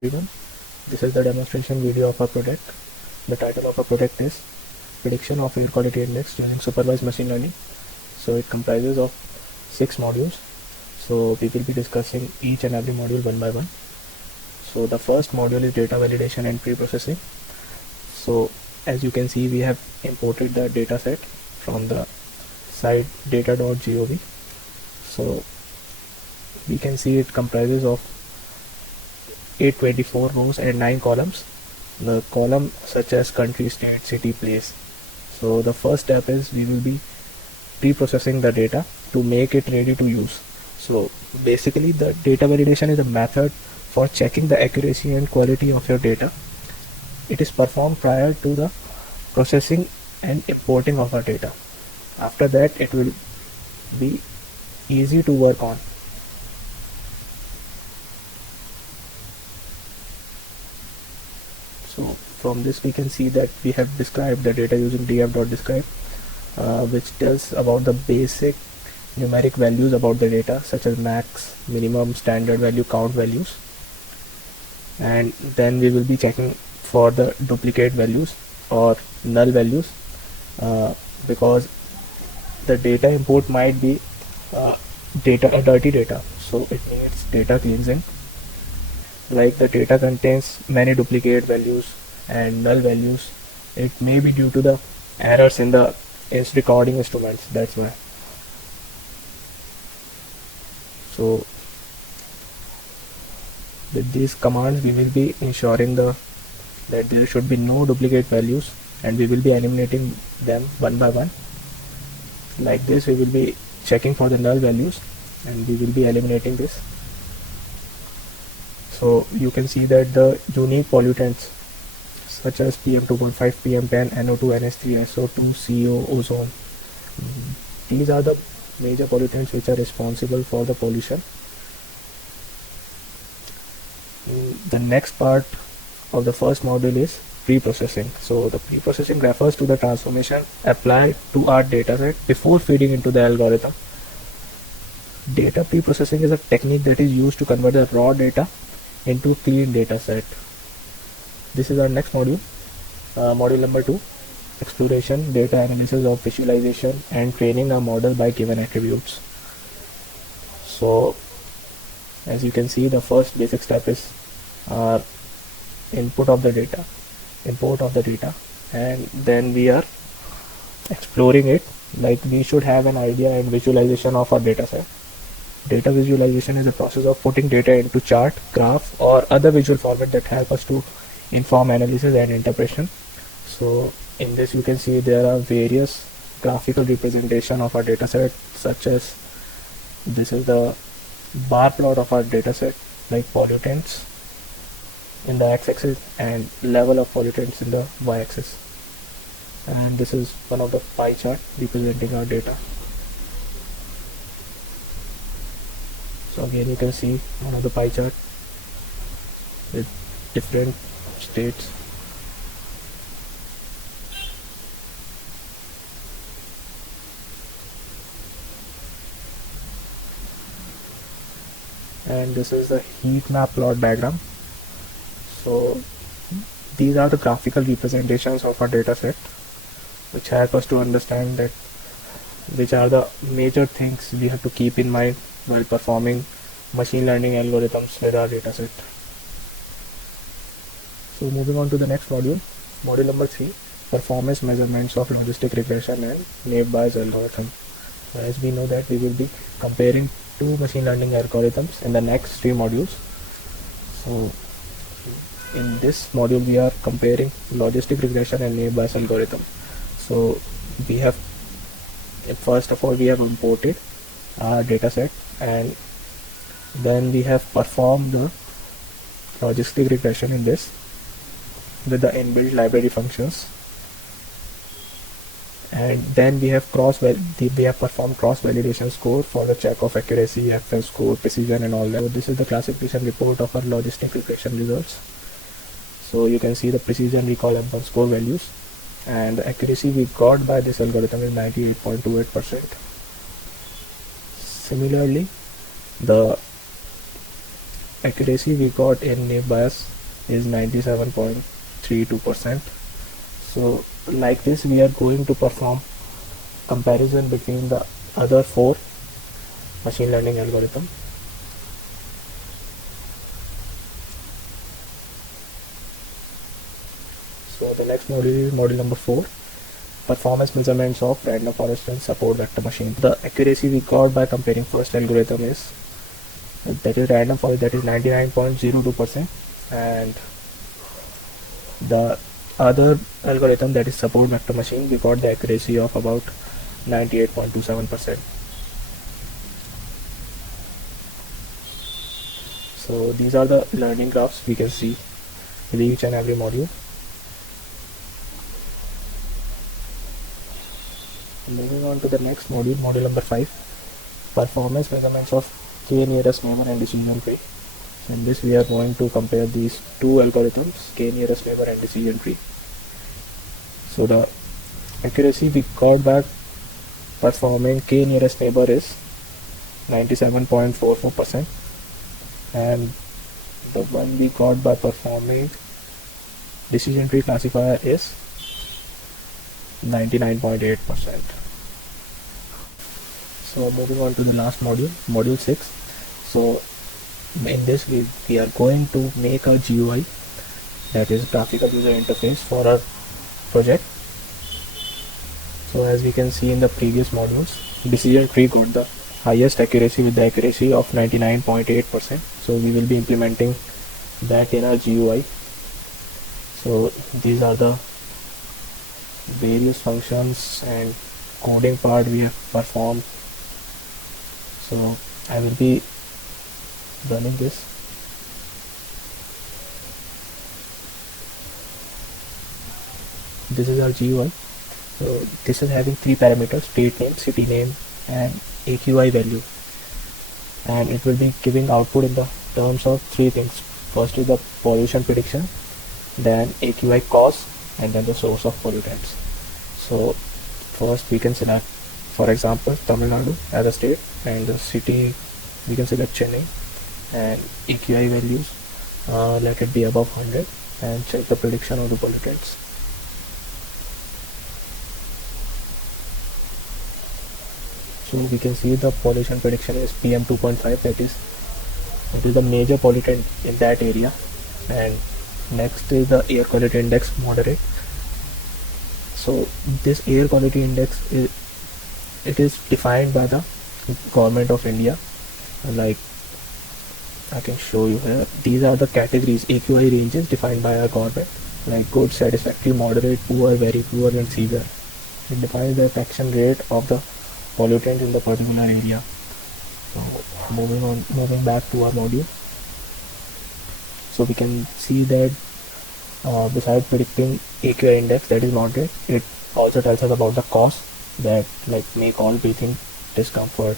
Everyone, this is the demonstration video of our project. The title of our project is Prediction of Air Quality Index using Supervised Machine Learning. So it comprises of 6 modules. So we will be discussing each and every module one by one. So the first module is data validation and pre-processing. So as you can see, we have imported the data set from the site data.gov. So we can see it comprises of 824 rows and 9 columns. The column such as country, state, city, place. So the first step is we will be pre-processing the data to make it ready to use. So basically the data validation is a method for checking the accuracy and quality of your data. It is performed prior to the processing and importing of our data. After that it will be easy to work on. So from this we can see that we have described the data using df.describe, which tells about the basic numeric values about the data such as max, minimum, standard value, count values, and then we will be checking for the duplicate values or null values, because the data import might be dirty data, so it needs data cleansing. Like the data contains many duplicate values and null values, it may be due to the errors in the recording instruments, that's why. So with these commands we will be ensuring that there should be no duplicate values, and we will be eliminating them one by one. Like this we will be checking for the null values and we will be eliminating this. So you can see that the unique pollutants such as PM2.5, PM10, NO2, NH3, SO2, CO, ozone, these are the major pollutants which are responsible for the pollution. The next part of the first module is pre-processing. So the pre-processing refers to the transformation applied to our dataset before feeding into the algorithm. Data pre-processing is a technique that is used to convert the raw data into clean data set. This is our next module, module number 2, exploration, data analysis of visualization and training a model by given attributes. So as you can see, the first basic step is import of the data, and then we are exploring it. Like we should have an idea and visualization of our data set. Data visualization is a process of putting data into chart, graph or other visual format that help us to inform analysis and interpretation. So in this you can see there are various graphical representation of our data set, such as this is the bar plot of our data set, like pollutants in the x-axis and level of pollutants in the y-axis, and this is one of the pie chart representing our data. So again you can see one of the pie chart with different states. And this is the heat map plot diagram. So these are the graphical representations of our data set, which help us to understand that which are the major things we have to keep in mind while performing machine learning algorithms with our dataset. So moving on to the next module, module number 3, performance measurements of logistic regression and naive Bayes algorithm. As we know that we will be comparing two machine learning algorithms in the next 3 modules. So in this module we are comparing logistic regression and naive Bayes algorithm. So we have, first of all, we have imported our dataset, and then we have performed the logistic regression in this with the inbuilt library functions, and then we have performed cross validation score for the check of accuracy, FS score, precision and all that. So this is the classification report of our logistic regression results. So you can see the precision, recall, M1 score values, and the accuracy we got by this algorithm is 98.28%. Similarly, the accuracy we got in naive Bayes is 97.32%. So like this we are going to perform comparison between the other 4 machine learning algorithm. So the next module is module number 4, performance measurements of random forest and support vector machine. The accuracy we got by comparing first algorithm is, that is random forest, that is 99.02%, and the other algorithm, that is support vector machine, we got the accuracy of about 98.27%. So these are the learning graphs we can see with each and every module. Moving on to the next module, module number 5, performance measurements of k nearest neighbor and decision tree. So in this we are going to compare these 2 algorithms, k nearest neighbor and decision tree. So the accuracy we got by performing k nearest neighbor is 97.44%, and the one we got by performing decision tree classifier is 99.8%. So moving on to the last module, module 6. So in this we are going to make a GUI, that is graphical user interface, for our project. So as we can see in the previous modules, decision tree got the highest accuracy with the accuracy of 99.8%. So we will be implementing that in our GUI. So these are the various functions and coding part we have performed. So I will be running this. This is our GUI. So this is having 3 parameters: state name, city name, and AQI value, and it will be giving output in the terms of 3 things. First is the pollution prediction, then AQI cause, and then the source of pollutants. So first we can select, for example, Tamil Nadu as a state, and the city we can select Chennai, and AQI values let it be above 100, and check the prediction of the pollutants. So we can see the pollution prediction is PM 2.5, that is the major pollutant in that area, and next is the air quality index, moderate. So this air quality index is defined by the government of India. Like I can show you here, these are the categories, AQI ranges defined by our government, like good, satisfactory, moderate, poor, very poor, and severe. It defines the affection rate of the pollutant in the particular area. So moving back to our module. So we can see that besides predicting AQI index, that is moderate, it also tells us about the cause, that like may cause breathing discomfort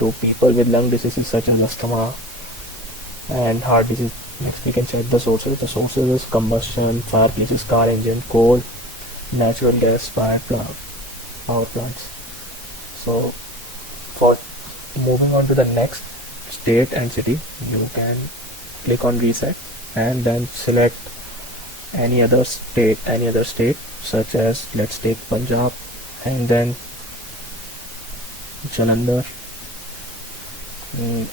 to people with lung diseases such as asthma and heart disease. Next we can check the sources. The sources is combustion, fireplaces, car engine, coal, natural gas, power plants. So for moving on to the next state and city, you can click on reset and then select any other state, such as, let's take Punjab, and then Jalandhar,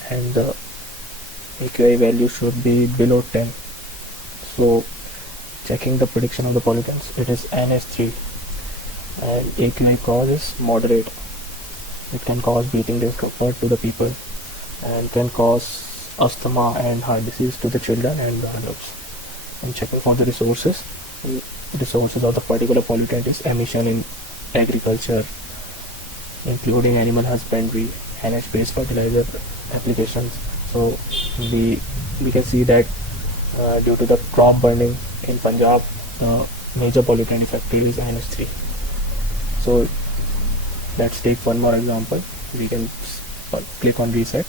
and the AQI value should be below 10. So checking the prediction of the pollutants, it is NH3, and AQI cause is moderate. It can cause breathing discomfort to the people and can cause asthma and heart disease to the children and the adults. And checking for the resources of the particular pollutant is emission in agriculture, including animal husbandry, NH-based fertilizer applications. So we can see that due to the crop burning in Punjab, the major pollutant effective is NH3. So let's take one more example. We can click on reset.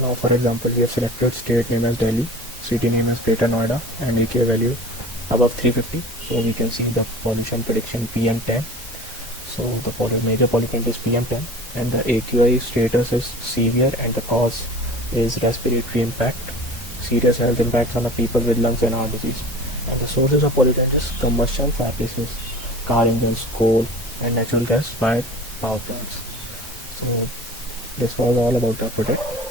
Now for example, we have selected state name as Delhi, city name as Greater Noida, and AQI value above 350. So we can see the pollution prediction PM10. So the major pollutant is PM10, and the AQI status is severe, and the cause is respiratory impact, serious health impacts on the people with lungs and heart disease. And the sources of pollutant is combustion practices, car engines, coal, and natural gas fired power plants. So this was all about the project.